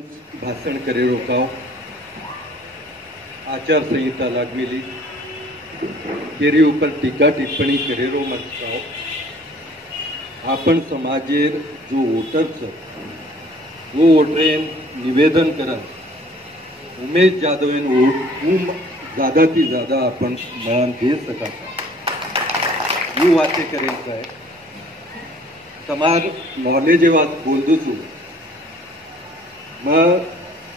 भाषण करे रोकाव, आचार संहिता लागवेली तेरी ऊपर टीका टिप्पणी करे रो मचाओ। आपण समाजेर जो वोटर छ वो वोटरेन निवेदन करन उमेश जाधवेन वोट ज्यादा थी ज्यादा अपन मळान दे सका ही वाते करेल काय तमार नॉलेज बात बोलदू छू मैं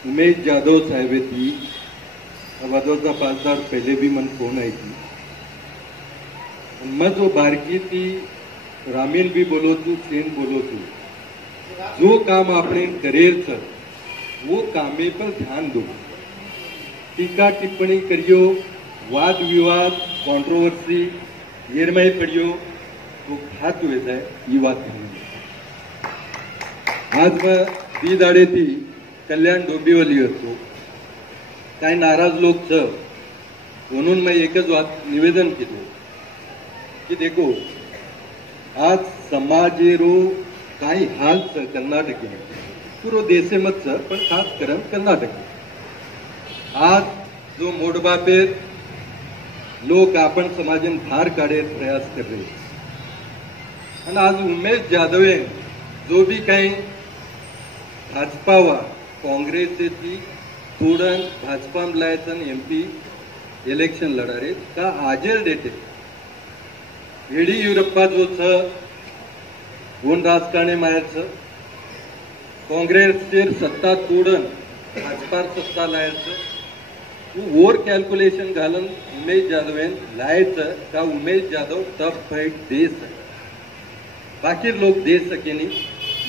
उमेश जाधव साहेब थी वादोचा 5 साल पहले भी मन फोन आई थी मैं जो बारकी थी रामीन भी बोलो तू सेन बोलो तू जो काम आपने करेल सर वो कामे पर ध्यान दो। टीका टिप्पणी करियो, वाद विवाद कॉन्ट्रोवर्सी येरमय पड़ियो तो खात हुए जाए ये बात ध्यान दो। आज मैं दी दाड़े थी कल्याण डोंबिवली होतो काय नाराज लोग छ म्हणून मैं एकच बात निवेदन केलं की देखो आज समाजेरो काही हाल छ कर्नाटक में पूरो देशे मत छ पण खास करून कर्नाटक आज जो मोडबापेर लोक आपण समाजन भार काढे प्रयास कर रहे आणि आज उमेश जाधवे जो भी काही भाजपा वा काँग्रेसची तोडन भाजपा लायचन एमपी इलेक्शन लढारे का आजेर डेटे येडियुरप्पा जो छ कोण राजकारणी मायर छ काँग्रेसचेर सत्ता तोडन भाजपार सत्ता लायचं तू ओर कॅल्क्युलेशन घालून उमेश जाधवेन लायचं का उमेश जाधव टफ फाइट दे सके बाकी लोग दे सके नहीं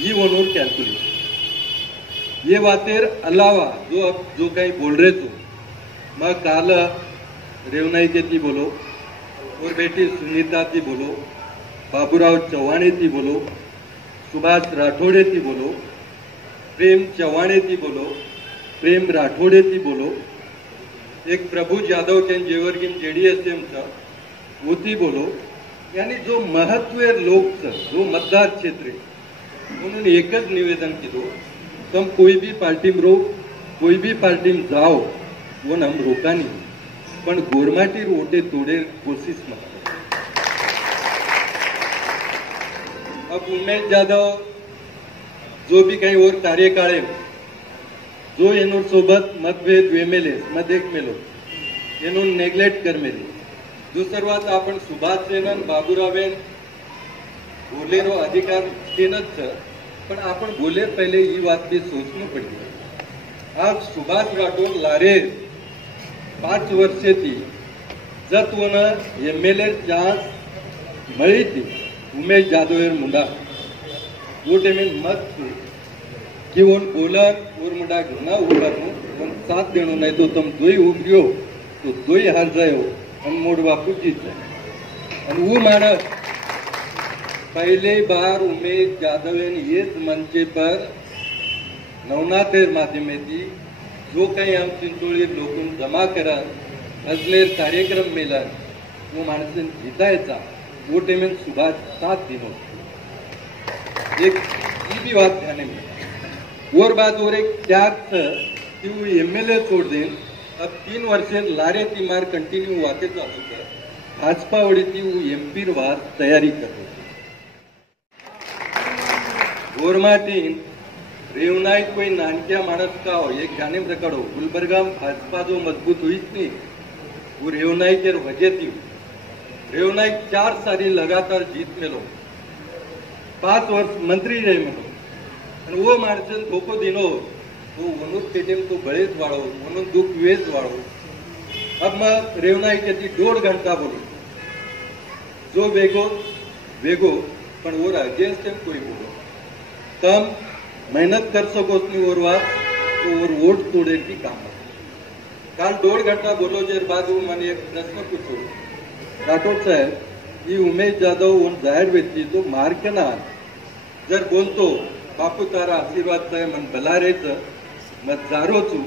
ये वनोर कैलकुलेशन ये बातेर अलावा जो अब जो कहीं बोल रहे तो मैं काल रेवनाई के थी बोलो और बेटी सुनीता थी बोलो बाबूराव चव्हाणे थी बोलो सुभाष राठोडे थी बोलो प्रेम चव्हाणे थी बोलो प्रेम राठोडे थी बोलो एक प्रभु जाधव के जेवर्गिन जेडीएसएम था वो थी बोलो यानी जो महत्व लोग जो मतदार क्षेत्र उन्होंने एक निवेदन की दो तुम कोई भी पार्टी में रो कोई भी पार्टी में जाओ वो हम रोका नहीं पण गोरमाटी वोटे तोड़े कोशिश मत करो। अब उमेश जाधव जो भी कहीं और कार्यकाळे जो एनोर सोबत मतभेद वेमेले मदेक मेलो एनोर नेग्लेक्ट कर मेले दुसरी बात आपण सुभाष सेनन बाबूरावेन बोलेरो अधिकार सेनच पण आपण बोले पहले ये बात भी सोचनी पड़ी। आज सुभाष राठौर लारे 5 वर्षे थी जत वन एमएलए चांस मळी थी उमेश जाधव मुंडा वो टाइम मत कि वो बोलर और मुंडा घना उभरानो साथ देनो नहीं तो तुम दोई उभरियो तो दोई हार जायो और मोड़ बापू जीत जाए और वो मानस पहले बार उमेश जाधव ये मंचे पर नवनाथेर माध्यमेती जो कहीं हम चिंचोली लोग जमा करा अजमेर कार्यक्रम मेला वो मानस जीतायचा वो टाइम सुभाष साथ दिनों एक भी बात ध्यान में और बात और एक त्याग कि वो एमएलए छोड़ दें अब 3 वर्षे लारे ती मार कंटिन्यू वाते चालू कर भाजपा वड़ी थी वो एमपी वार तैयारी कर रही गोरमाटीन रेवनाई कोई नानक्या मानस का हो एक जाने रखड़ो गुलबर्गा भाजपा जो मजबूत हुई थी वो रेवनाई के वजह थी रेवनाई 4 सारी लगातार जीत में लो 5 वर्ष मंत्री रहे में लो वो मार्चन धोको दिनो तो वनुत पेटेम तो बड़ेज वाड़ो वनुत दुख वेज वाड़ो अब मैं रेवनाई के थी 1.5 घंटा बोलो जो वेगो वेगो पण वो अगेंस्ट एम कोई बोलो तम मेहनत कर सको उतनी और बात तो और वोट तोड़े की काम काल 1.5 घंटा बोलो जर बाद वो मैंने एक प्रश्न पूछो राठौड़ साहब ये उमेश जाधव उन जाहिर व्यक्ति तो मार के ना जर बोलतो बापू तारा आशीर्वाद है मन भला रे मत जारो छू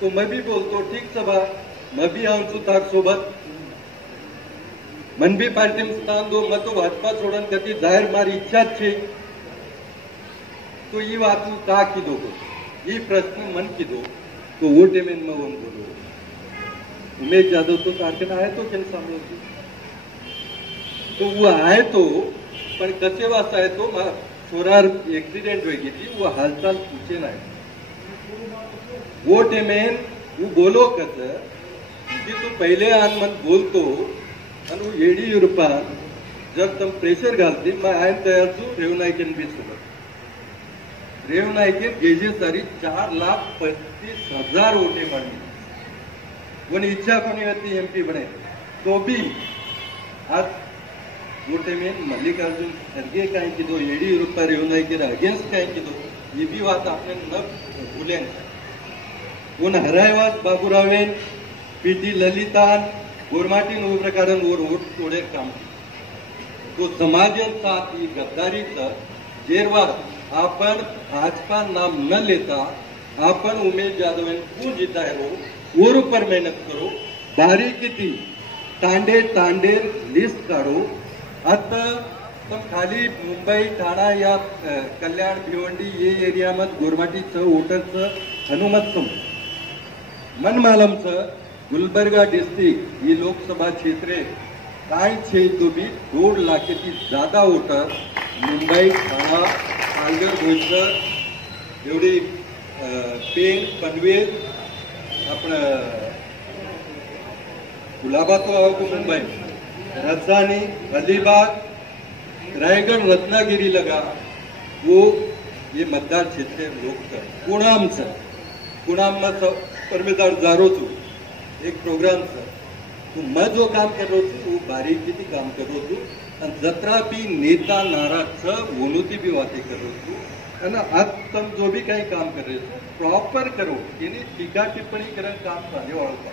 तो मैं भी बोलतो ठीक सभा मैं भी आऊं छू तार सोबत मन भी पार्टी में स्थान दो मैं तो भाजपा छोड़न कती जाहिर मारी इच्छा छे तो ये बात का की दो ये प्रश्न मन कीधो तो वोट में बोलो उमेश यादव तो कारकन आए तो केन सांभळो तो वो आए तो पण कसे वास्ता आए तो छोरार एक्सीडेंट हुई थी वो हालचाल पूछे ना वोट में वो बोलो कस की तू पहले आन मन बोलतो आणि येडियुरप्पा जर तुम प्रेशर घालती मैं आयन तयार छू रेवनायकेन बी सोबत रेवनायके गेजे सारी 4,35,000 वोटे मांडली कोणी इच्छा कोणी होती एमपी बने तो भी आज वोटे में मल्लिकार्जुन खरगे काय कीधो येडियुरप्पा रेवनायके अगेन्स्ट काय कीधो ये भी बात आपने न भूलें कोण हरायवास बाबूरावेन पीटी ललितान गोरमाटीन वो प्रकारण वो वोट तोड़े काम तो समाजन साथ ही गद्दारी जेरवा आपण भाजपा नाम न लेता आपण उमेश जाधव को जीता है वो पर मेहनत करो बारीकी थी तांडे तांडे लिस्ट काढो आता तुम खाली मुंबई ठाणा या कल्याण भिवंडी ये एरिया मत गोरमाटीचं वोटरचं हनुमत मन मालम गुलबर्गा डिस्ट्रिक्ट ये लोकसभा क्षेत्र काय छे तो भी 2 लाख की ज्यादा वोटर मुंबई ठाणा पालघर बोईसर एवढी पेण पनवेल आपण गुलाबा तो आओ को मुंबई राजधानी अलीबाग रायगढ़ रत्नागिरी लगा वो ये मतदार क्षेत्र लोग कुणाम में परमेदार जारो छू एक प्रोग्राम था तो मैं जो काम कर रहा हूँ वो बारीकी थी काम कर रहा हूँ जत्रा भी नेता नाराज वोनोती भी बातें कर रहा हूँ है ना आज तुम जो भी कहीं काम कर रहे हो प्रॉपर करो यानी टीका टिप्पणी करने काम चाले वाला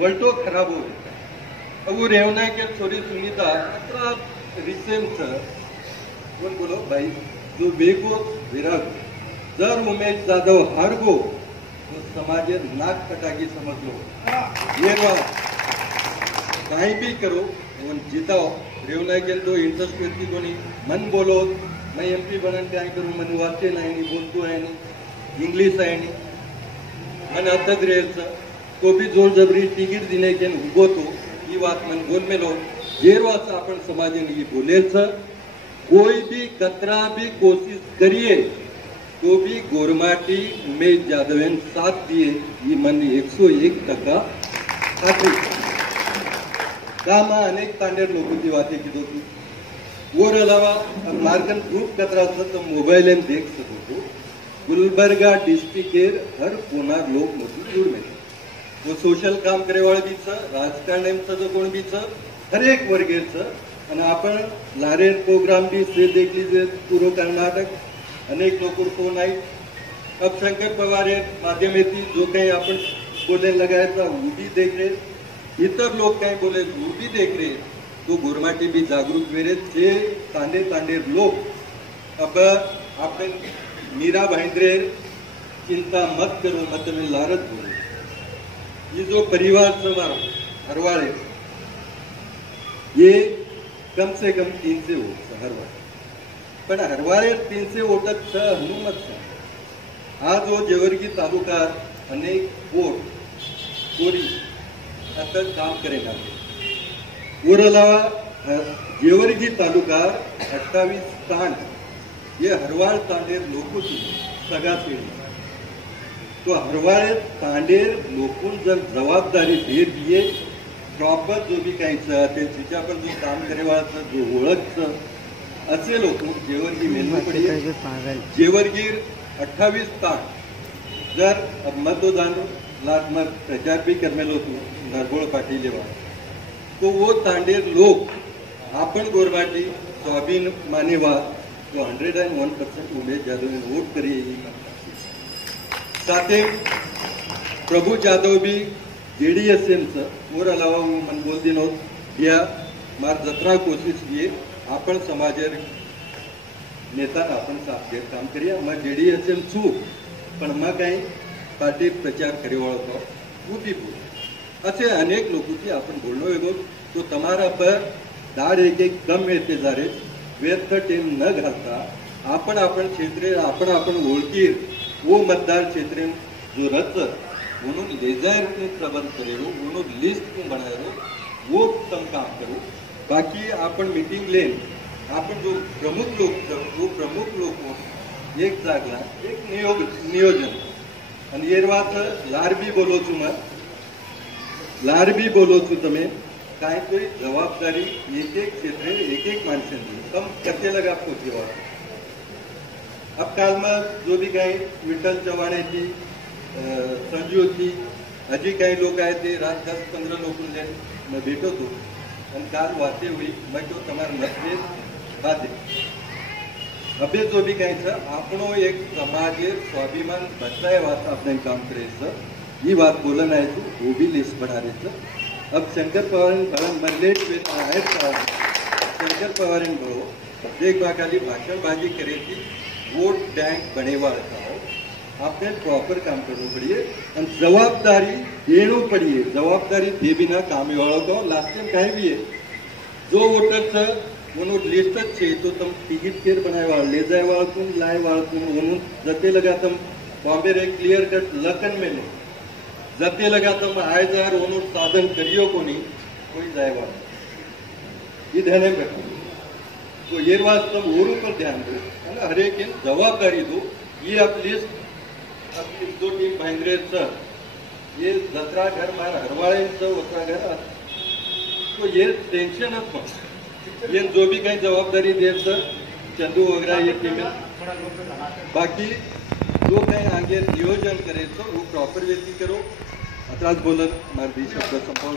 वल्टो खराब हो जाता अब वो रेवना के छोरी सुनीता अतरा रिसेम कोण बोलो भाई जो वेगो विराग जर उमेश जाधव हारगो तो समाजे नाक कटागी समझ लो ये कहीं भी करो जीताओ रेवना के तो इंटरेस्ट व्यक्ति को नहीं मन बोलो मैं एमपी बनन क्या करूं मन वाचे नहीं बोलतो है नहीं इंग्लिश है नहीं मन अतक रहे तो भी जोर जबरी टिकीट दिने के उगो तो ये बात मन बोल में लो जेर वाच अपन समाज ने बोले कोई भी कतरा भी कोशिश करिए तो भी गोरमाटी उमेश जाधव साथ दिए ये मन 101% खात्री कामा अनेक तांडेर लोगों की बातें की दो और अलावा मार्कन ग्रुप कतरा तो मोबाइल में देख सको तो गुलबर्गा डिस्ट्रिक्ट के हर कोना लोग मजदूर में वो सोशल काम करे वाले भी राजकारण जो कोण भी हर एक वर्गे अपन लारे प्रोग्राम भी से देख लीजिए पूरा कर्नाटक अनेक लोगों को नहीं अब शंकर पवार माध्यम जो कहीं अपन बोलने लगाया था वो भी देख रहे इतर लोग कहीं बोले वो भी देख रहे तो गोरमाटी भी जागरूक मेरे थे तांडे तांडे लोग अब आपने मीरा भाईंद्रे चिंता मत करो मत में लारत बोलो ये जो परिवार समारोह हरवाड़े ये कम से कम 300 वोट हरवाड़े पण हरवाड़े 300 वोटत हनुमत आज वो जेवर्गी तालुका अनेक वोट कोरी आता काम करेगा और अलावा जेवर्गी तालुका 28 तांड ये हरवाड़ तांडेर लोगों की सगा पीढ़ी तो हरवाड़ तांडेर लोगों जर जबाबदारी दे दिए प्रॉपर जो भी काही पर जो काम करे वाला जो ओळख असे लोक जेवर्गी मेलू पड़ी जेवर्गीर 28 तांड जर मतदान लाख मत प्रचार भी करने लो नरबोळ पाटील तो वो तांडेर लोग आपण गोरमाटी स्वाभिन मानेवा तो 101% उमेश जाधव ने वोट करिए साथे प्रभु जाधव भी जेडीएसएम और अलावा मन बोल दिन या मार जत्रा कोशिश किए आपण समाजर नेता आपण साथ काम करिए मैं जेडीएसएम छू पण मैं कहीं पार्टी प्रचार करे वाला वो भी बोल अच्छे अनेक लोगों की अपन बोलनो एगो तो तुम्हारा पर दाड़ एक एक कम येते जा रहे व्यर्थ टेम न घालता आपण क्षेत्र आपण ओळखीर वो मतदार क्षेत्र जो रच उन्होंने ले जाए प्रबंध करेलो उन्होंने लिस्ट में बनाएलो वो तम काम करो। बाकी अपन मीटिंग लेन अपन जो प्रमुख लोग वो प्रमुख लोग को एक जागला एक नियोजन आणि ये बात लारबी बोलो छू मैं लारबी बोलो छू तमें काय कोई जवाबदारी एक एक क्षेत्र एक एक माणसांची कम कसे लगा पोहोची हो। अब काल में जो भी काही विठ्ठल चव्हाण थी संजीव थी हजी काही लोग आए थे रात 10-15 लोग मैं बैठो तो और काल वाते हुई मैं तो तुम्हारे मतभेद बाधे अबे जो भी कहीं था आपनो एक समाज स्वाभिमान बचाए बात अपने काम करे सर ये बात बोलन आए तो वो भी लिस्ट बना रहे सर। अब शंकर पवार मरलेट शंकर पवार बड़ो एक बार भाषण बाजी करे थी वोट बैंक बनेवा था आपने प्रॉपर काम करना पड़िए और जवाबदारी देनी पड़िए। जवाबदारी दे बिना काम वालों को लास्ट टाइम कहीं भी है जो वोटर्स उन्होंने लिस्ट छे तो तुम टिकट केर बनाए वाल ले जाए वाल तुम लाए वाल तुम उन्होंने जते लगा तुम बॉम्बे रे क्लियर कट लखन में लो जते लगा तुम आए जार उन्होंने साधन करियो को नहीं कोई जाए वाल ये ध्यान रखो। तो ये बात तुम और पर ध्यान दो है ना हर एक जवाबदारी दो। ये अब लिस्ट अब दो टीम भांगरे सर ये 17 घर मार हरवाळे 17 घर तो ये टेंशन ये जो भी कहीं जवाबदारी दे सर चंदू वगैरह ये टीमें बाकी जो कहीं आगे नियोजन करे तो वो प्रॉपर व्यक्ति करो अतराज बोलत मार 20 शब्द संपवून